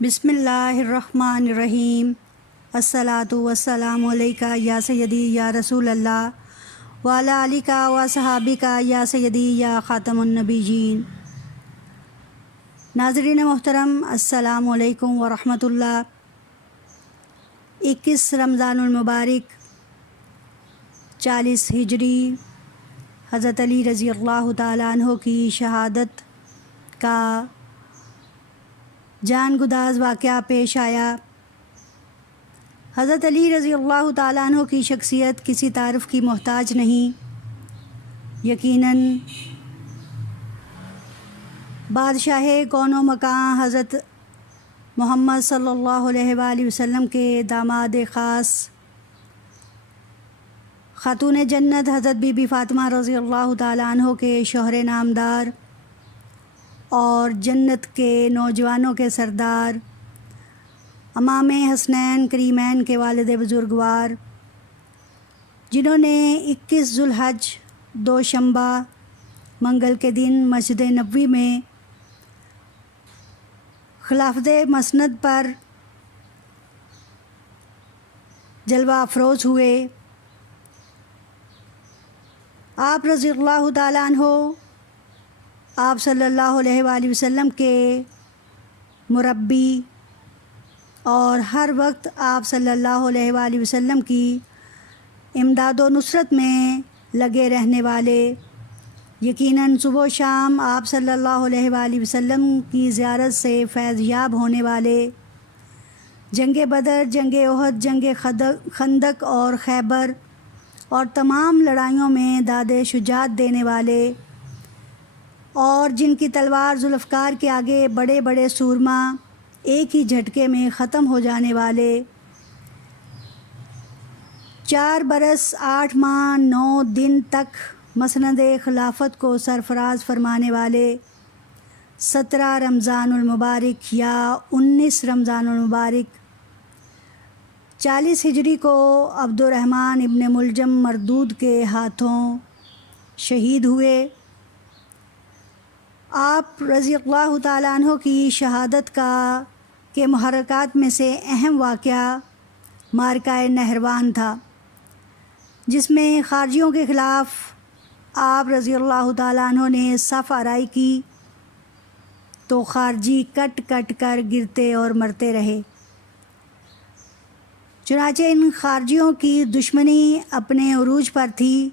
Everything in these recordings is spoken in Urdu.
بسم اللہ الرحمن الرحیم۔ الصلاۃ والسلام علیکہ یا سیدی یا رسول اللہ وعلی آلکہ و صحابکہ یا سیدی یا خاتم النبیین۔ ناظرین محترم، السلام علیکم ورحمۃ اللہ۔ 21 رمضان المبارک 40 ہجری حضرت علی رضی اللہ تعالیٰ عنہ کی شہادت کا جان گداز واقعہ پیش آیا۔ حضرت علی رضی اللہ تعالیٰ عنہ کی شخصیت کسی تعارف کی محتاج نہیں۔ یقیناً بادشاہ کون و مکان حضرت محمد صلی اللہ علیہ وآلہ وسلم کے داماد خاص خاتون جنت حضرت بی بی فاطمہ رضی اللہ تعالیٰ عنہ کے شوہر نامدار اور جنت کے نوجوانوں کے سردار امام حسنین کریمین کے والد بزرگوار، جنہوں نے 21 ذو الحج دوشنبہ منگل کے دن مسجد نبوی میں خلافت مسند پر جلوہ افروز ہوئے۔ آپ رضی اللہ تعالیٰ عنہ آپ صلی اللہ علیہ وآلہ وسلم کے مربی اور ہر وقت آپ صلی اللہ علیہ وآلہ وسلم کی امداد و نصرت میں لگے رہنے والے، یقیناً صبح و شام آپ صلی اللہ علیہ وآلہ وسلم کی زیارت سے فیض یاب ہونے والے، جنگ بدر، جنگ احد، جنگ خندق اور خیبر اور تمام لڑائیوں میں داد شجاعت دینے والے، اور جن کی تلوار ذوالفقار کے آگے بڑے بڑے سورما ایک ہی جھٹکے میں ختم ہو جانے والے، 4 برس 8 ماہ 9 دن تک مسند خلافت کو سرفراز فرمانے والے، 17 رمضان المبارک یا 19 رمضان المبارک 40 ہجری کو عبد الرحمن ابن ملجم مردود کے ہاتھوں شہید ہوئے۔ آپ رضی اللہ تعالیٰ عنہ کی شہادت کے محرکات میں سے اہم واقعہ معرکہ نہروان تھا، جس میں خارجیوں کے خلاف آپ رضی اللہ تعالیٰ عنہ نے صف آرائی کی تو خارجی کٹ کٹ کر گرتے اور مرتے رہے۔ چنانچہ ان خارجیوں کی دشمنی اپنے عروج پر تھی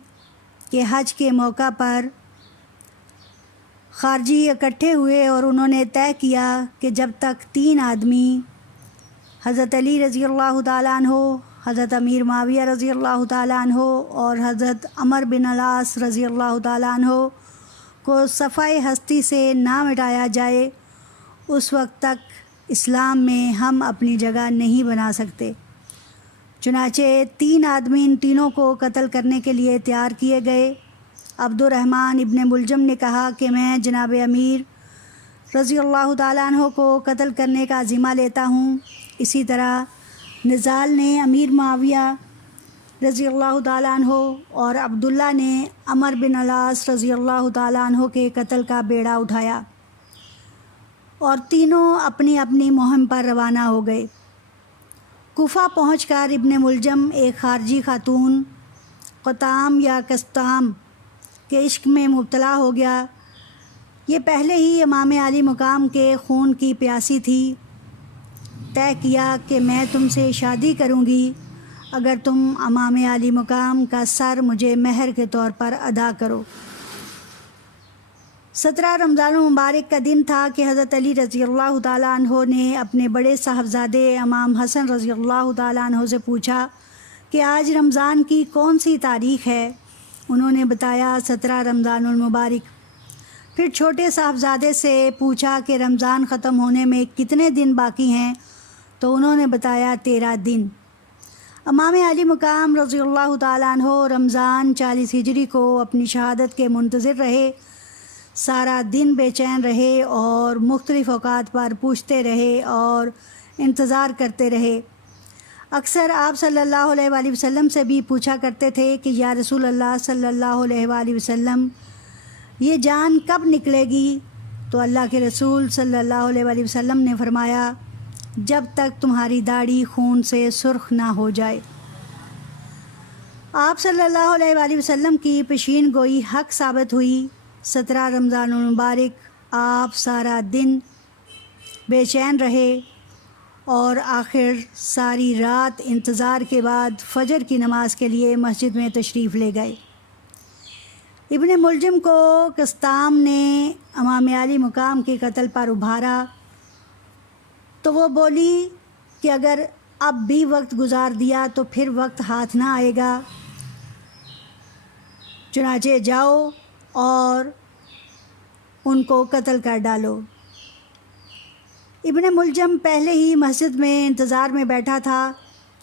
کہ حج کے موقع پر خارجی اکٹھے ہوئے اور انہوں نے طے کیا کہ جب تک 3 آدمی حضرت علی رضی اللہ تعالیٰ عنہ، حضرت امیر معاویہ رضی اللہ تعالیٰ عنہ اور حضرت عمر بن العاص رضی اللہ تعالیٰ عنہ کو صفحہ ہستی سے نہ مٹایا جائے، اس وقت تک اسلام میں ہم اپنی جگہ نہیں بنا سکتے۔ چنانچہ 3 آدمی ان تینوں کو قتل کرنے کے لیے تیار کیے گئے۔ عبد الرحمن ابن ملجم نے کہا کہ میں جناب امیر رضی اللہ تعالیٰ عنہ کو قتل کرنے کا ذمہ لیتا ہوں۔ اسی طرح نزال نے امیر معاویہ رضی اللہ تعالیٰ عنہ اور عبداللہ نے عمر بن العاص رضی اللہ تعالیٰ عنہ کے قتل کا بیڑا اٹھایا اور تینوں اپنی اپنی مہم پر روانہ ہو گئے۔ کوفہ پہنچ کر ابن ملجم ایک خارجی خاتون قطام یا کستام کے عشق میں مبتلا ہو گیا۔ یہ پہلے ہی امام علی مقام کے خون کی پیاسی تھی۔ طے کیا کہ میں تم سے شادی کروں گی اگر تم امام علی مقام کا سر مجھے مہر کے طور پر ادا کرو۔ 17 رمضان المبارک کا دن تھا کہ حضرت علی رضی اللہ تعالیٰ عنہ نے اپنے بڑے صاحبزادے امام حسن رضی اللہ تعالیٰ عنہ سے پوچھا کہ آج رمضان کی کون سی تاریخ ہے؟ انہوں نے بتایا 17 رمضان المبارک۔ پھر چھوٹے صاحبزادے سے پوچھا کہ رمضان ختم ہونے میں کتنے دن باقی ہیں؟ تو انہوں نے بتایا 13 دن۔ امام علی مقام رضی اللہ تعالیٰ عنہ رمضان 40 ہجری کو اپنی شہادت کے منتظر رہے، سارا دن بے چین رہے اور مختلف اوقات پر پوچھتے رہے اور انتظار کرتے رہے۔ اکثر آپ صلی اللہ علیہ وآلہ وسلم سے بھی پوچھا کرتے تھے کہ یا رسول اللہ صلی اللہ علیہ وآلہ وسلم، یہ جان کب نکلے گی؟ تو اللہ کے رسول صلی اللہ علیہ وآلہ وسلم نے فرمایا جب تک تمہاری داڑھی خون سے سرخ نہ ہو جائے۔ آپ صلی اللہ علیہ وآلہ وسلم کی پیشین گوئی حق ثابت ہوئی۔ 17 رمضان المبارک آپ سارا دن بے چین رہے اور آخر ساری رات انتظار کے بعد فجر کی نماز کے لیے مسجد میں تشریف لے گئے۔ ابن ملجم کو قسطام نے امام عالی مقام کے قتل پر ابھارا تو وہ بولی کہ اگر اب بھی وقت گزار دیا تو پھر وقت ہاتھ نہ آئے گا، چنانچہ جاؤ اور ان کو قتل کر ڈالو۔ ابن ملجم پہلے ہی مسجد میں انتظار میں بیٹھا تھا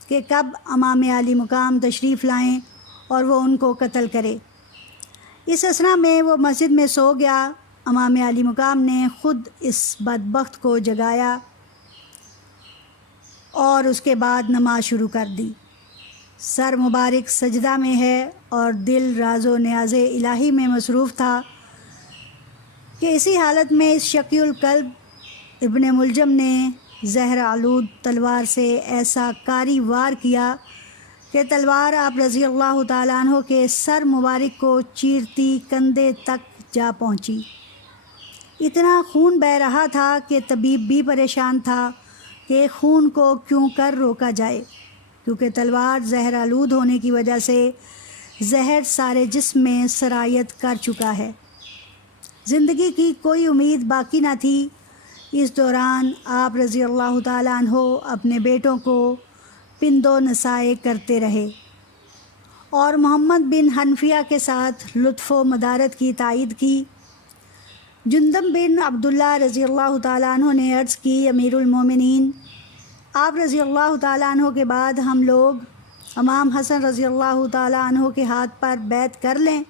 کہ کب امام عالی مقام تشریف لائیں اور وہ ان کو قتل کرے۔ اس اثنا میں وہ مسجد میں سو گیا۔ امام عالی مقام نے خود اس بدبخت کو جگایا اور اس کے بعد نماز شروع کر دی۔ سر مبارک سجدہ میں ہے اور دل راز و نیاز الہی میں مصروف تھا کہ اسی حالت میں اس شقی القلب ابن ملجم نے زہر آلود تلوار سے ایسا کاری وار کیا کہ تلوار آپ رضی اللہ تعالیٰ عنہ کے سر مبارک کو چیرتی کندھے تک جا پہنچی۔ اتنا خون بہہ رہا تھا کہ طبیب بھی پریشان تھا کہ خون کو کیوں کر روکا جائے، کیونکہ تلوار زہر آلود ہونے کی وجہ سے زہر سارے جسم میں سرایت کر چکا ہے۔ زندگی کی کوئی امید باقی نہ تھی۔ اس دوران آپ رضی اللہ تعالیٰ عنہ اپنے بیٹوں کو پند و نصائح کرتے رہے اور محمد بن حنفیہ کے ساتھ لطف و مدارت کی تائید کی۔ جندب بن عبداللہ رضی اللہ تعالیٰ عنہ نے عرض کی، امیر المومنین، آپ رضی اللہ تعالیٰ عنہ کے بعد ہم لوگ امام حسن رضی اللہ تعالیٰ عنہ کے ہاتھ پر بیعت کر لیں؟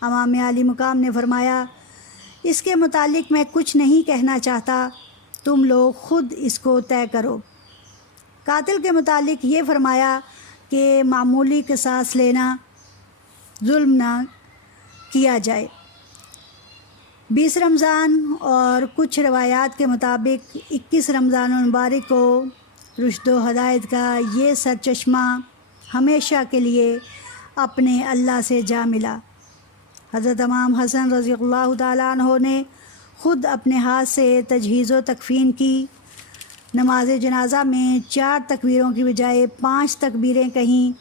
امام عالی مقام نے فرمایا، اس کے متعلق میں کچھ نہیں کہنا چاہتا، تم لوگ خود اس کو طے کرو۔ قاتل کے متعلق یہ فرمایا کہ معمولی قصاص لینا، ظلم نہ کیا جائے۔ 20 رمضان اور کچھ روایات کے مطابق 21 رمضان المبارک کو رشد و ہدایت کا یہ سرچشمہ ہمیشہ کے لیے اپنے اللہ سے جا ملا۔ حضرت امام حسن رضی اللہ تعالیٰ عنہ نے خود اپنے ہاتھ سے تجہیز و تکفین کی۔ نماز جنازہ میں 4 تکبیروں کی بجائے 5 تکبیریں کہیں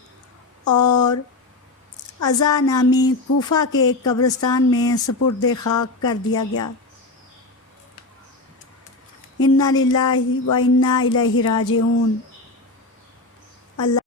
اور عزا نامی کوفہ کے ایک قبرستان میں سپرد خاک کر دیا گیا۔ انا للہ و انا الیہ راجعون۔ اللہ